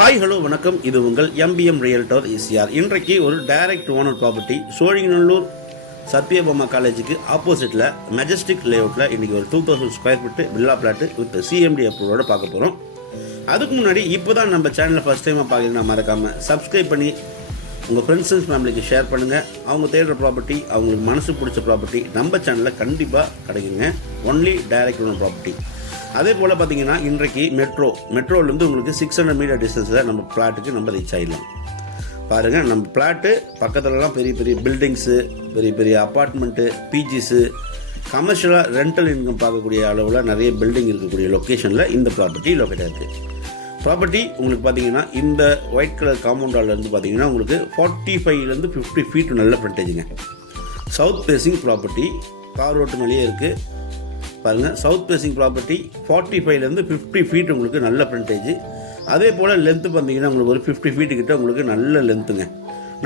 Hi hello வணக்கம். இது உங்கள் எம்பிஎம் ரியல்டர் இசிஆர். இன்றைக்கு ஒரு direct owner property Sholinganallur Sathyabama காலேஜுக்கு ஆப்போசிட்டில் மெஜஸ்டிக் லேஅவுட்டில் இன்றைக்கி ஒரு 2000 square feet villa plot with CMD அப்ரூவோட பார்க்க போகிறோம். அதுக்கு முன்னாடி இப்போ தான் நம்ம சேனலில் ஃபஸ்ட் டைமாக பார்க்குறீங்கன்னா மறக்காமல் சப்ஸ்கிரைப் பண்ணி உங்கள் ஃப்ரெண்ட்ஸ் அண்ட் ஃபேமிலிக்கு ஷேர் பண்ணுங்கள். அவங்க தேடுற ப்ராப்பர்ட்டி, அவங்களுக்கு மனசு பிடிச்ச ப்ராப்பர்ட்டி நம்ம சேனலில் கண்டிப்பாக கிடைக்குங்க. Only direct owner property. அதே போல் பார்த்தீங்கன்னா இன்றைக்கு மெட்ரோலேருந்து உங்களுக்கு 600 மீட்டர் டிஸ்டன்ஸில் நம்ம பிளாட்டுக்கு நம்ம ரீச் ஆகிடலாம். பாருங்கள், நம்ம பிளாட்டு பக்கத்துலலாம் பெரிய பெரிய பில்டிங்ஸு, பெரிய பெரிய அப்பார்ட்மெண்ட்டு, பிஜிஸு, கமர்ஷியலாக ரெண்டல் இன்கம் பார்க்கக்கூடிய அளவில் நிறைய பில்டிங் இருக்கக்கூடிய லொக்கேஷனில் இந்த ப்ராப்பர்ட்டி லொக்கேட் ஆகிருக்கு. ப்ராப்பர்ட்டி உங்களுக்கு பார்த்தீங்கன்னா இந்த ஒயிட் கலர் காம்பவுண்டாலேருந்து பார்த்தீங்கன்னா உங்களுக்கு 45 to 50 ஃபீட் நல்ல ஃப்ரண்டேஜுங்க. South facing property, car road மேலேயே இருக்குது. பாருங்கள், south facing property 45 to 50 feet உங்களுக்கு நல்ல ஃப்ரண்டேஜ். அதே போல் லென்த்து பார்த்தீங்கன்னா உங்களுக்கு ஒரு 50 ஃபீட்டுக்கிட்ட உங்களுக்கு நல்ல லென்த்துங்க.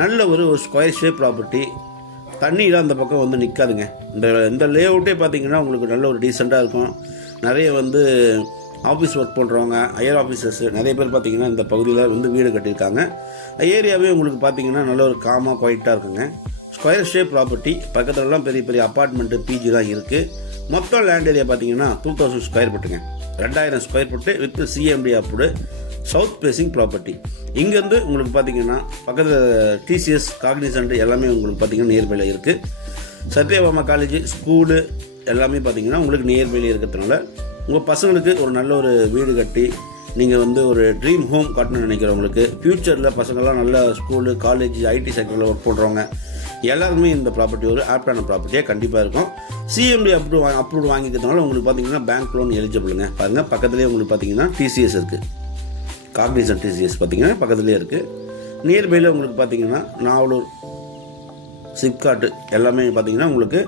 நல்ல ஒரு ஸ்கொயர் ஷேப் ப்ராப்பர்ட்டி. தண்ணியெலாம் அந்த பக்கம் வந்து நிற்காதுங்க. இந்த லேஅவுட்டே பார்த்தீங்கன்னா உங்களுக்கு நல்ல ஒரு டீசெண்டாக இருக்கும். நிறைய ஆஃபீஸ் ஒர்க் பண்ணுறவங்க, ஹையர் ஆஃபீஸர்ஸ் நிறைய பேர் பார்த்தீங்கன்னா இந்த பகுதியில் வீடு கட்டியிருக்காங்க. ஏரியாவே உங்களுக்கு பார்த்தீங்கன்னா நல்ல ஒரு காமாக குவைட்டாக இருக்குங்க. Square shape property. பக்கத்துலலாம் பெரிய பெரிய அப்பார்ட்மெண்ட்டு, பிஜிலாம் இருக்குது. மொத்தம் லேண்ட் ஏரியா பார்த்தீங்கன்னா 2000 ஸ்கொயர் ஃபீட்டுங்க. 2000 square feet with CMD approved south facing property. இங்கேருந்து உங்களுக்கு பார்த்தீங்கன்னா பக்கத்தில் டிசிஎஸ், காக்னிசன்ட் எல்லாமே உங்களுக்கு பார்த்தீங்கன்னா நியர்பையில் இருக்குது. சத்யபாமா காலேஜ், ஸ்கூலு எல்லாமே பார்த்தீங்கன்னா உங்களுக்கு நியர்பையில் இருக்கிறதுனால உங்கள் பசங்களுக்கு ஒரு நல்ல ஒரு வீடு கட்டி நீங்கள் ஒரு ட்ரீம் ஹோம் கட்டணும்னு நினைக்கிறவங்களுக்கு, ஃப்யூச்சரில் பசங்கள்லாம் நல்ல ஸ்கூலு, காலேஜ், ஐடி செக்டரில் ஒர்க் பண்ணுறவங்க எல்லாருமே இந்த ப்ராப்பர்ட்டி ஒரு ஆப்டான ப்ராப்பர்ட்டியாக கண்டிப்பாக இருக்கும். சிஎம்டி அப்ரூவ் வாங்கிக்கிறதுனால உங்களுக்கு பார்த்தீங்கன்னா பேங்க் லோன் எலிஜிபிளுங்க. பாருங்கள், பக்கத்துலேயே உங்களுக்கு பார்த்தீங்கன்னா டிசிஎஸ் இருக்குது. காக்னிசன்ட் டிசிஎஸ் பார்த்தீங்கன்னா பக்கத்துலேயே இருக்குது. நியர்பையில் உங்களுக்கு பார்த்தீங்கன்னா நாவலூர், சிப்காட்டு எல்லாமே பார்த்தீங்கன்னா உங்களுக்கு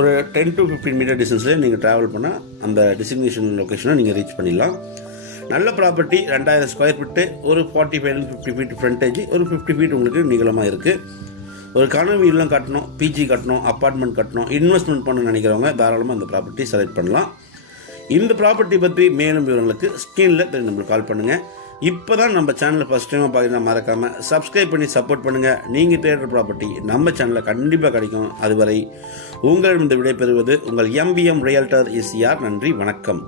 ஒரு 10 to 15 மீட்டர் டிஸ்டன்ஸ்லேயே நீங்கள் ட்ராவல் பண்ணால் அந்த டெஸ்டினேஷன் லொக்கேஷனை நீங்கள் ரீச் பண்ணிடலாம். நல்ல ப்ராப்பர்ட்டி. 2000 ஸ்கொயர் ஃபீட்டு, ஒரு 45 to 50 ஃபீட் ஃப்ரண்டேஜ், ஒரு 50 ஃபீட் உங்களுக்கு நீளமாக இருக்குது. ஒரு கனவு இல்லம் கட்டணும், பிஜி கட்டணும், அப்பார்ட்மெண்ட் கட்டணும், இன்வெஸ்ட்மெண்ட் பண்ண நினைக்கிறவங்க தாராளமாக இந்த ப்ராப்பர்ட்டி செலக்ட் பண்ணலாம். இந்த ப்ராப்பர்ட்டி பற்றி மேலும் விவரங்களுக்கு ஸ்க்ரீனில் நம்மளுக்கு கால் பண்ணுங்கள். இப்போ தான் நம்ம சேனலில் ஃபஸ்ட் டைமாக பார்த்தீங்கன்னா மறக்காமல் சப்ஸ்கிரைப் பண்ணி சப்போர்ட் பண்ணுங்கள். நீங்கள் தேடுற ப்ராப்பர்ட்டி நம்ம சேனலில் கண்டிப்பாக கிடைக்கும். அதுவரை உங்களிடம் இந்த விடை பெறுவது உங்கள் எம்பிஎம் ரியல்டர் இசிஆர். நன்றி, வணக்கம்.